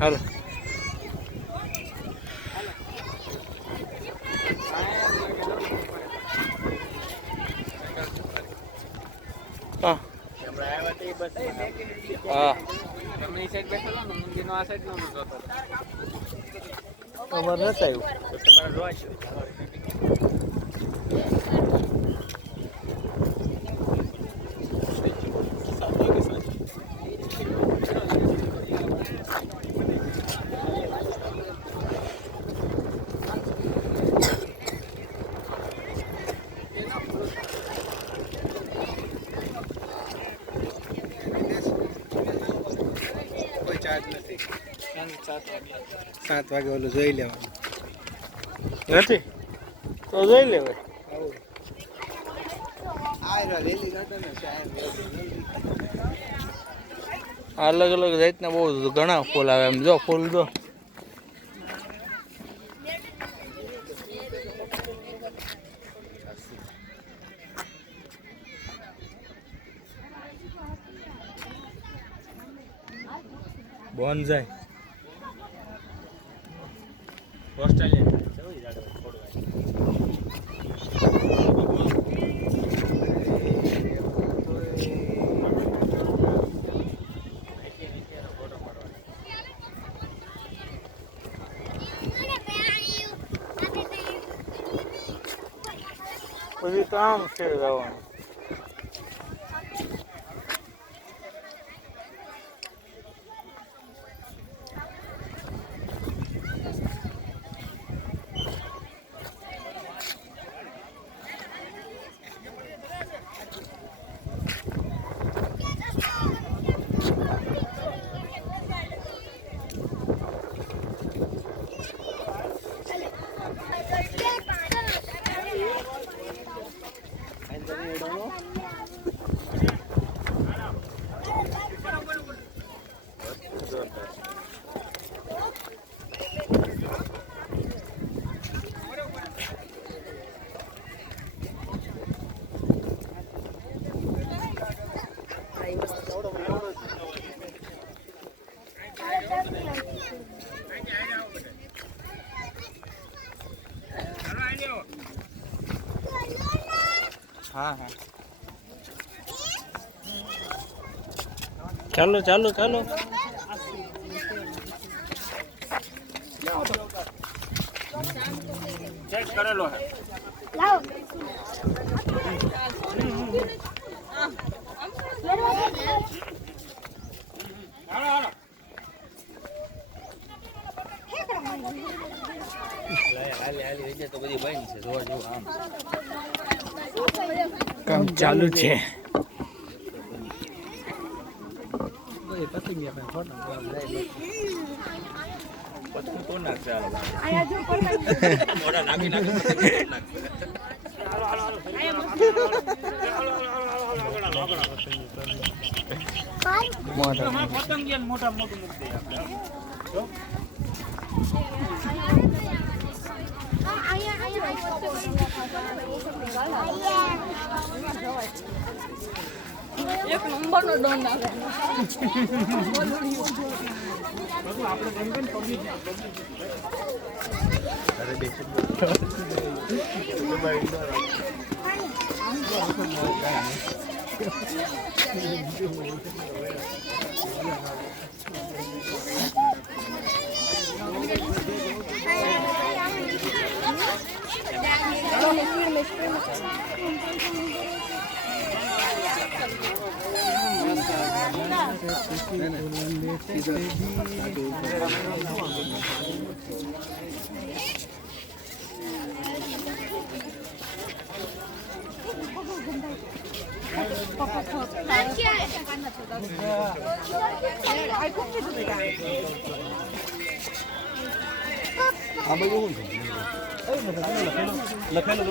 હાલો હા હા તમે સાઈડ બેઠા ને મંદિરનો આ સાઈડ નો જોતો ખબર નથી આવ્યું તો તમારે જોવા છે કોઈ ચાર્જ નથી 7 વાગે ઓલું જોઈ લેવાનું નથી તો જોઈ લેવાય અલગ અલગ જાતના બહુ ઘણા ફૂલ આવે એમ જો ફૂલ જો બોન્સાઈ ઓસ્ટ્રેલિયા પછી કામ છે જવાનું हाँ हाँ चलो चलो चलो चेक करेलो है लाओ काम चालू है मोटा एक नंबर नो डोन ना लखेलो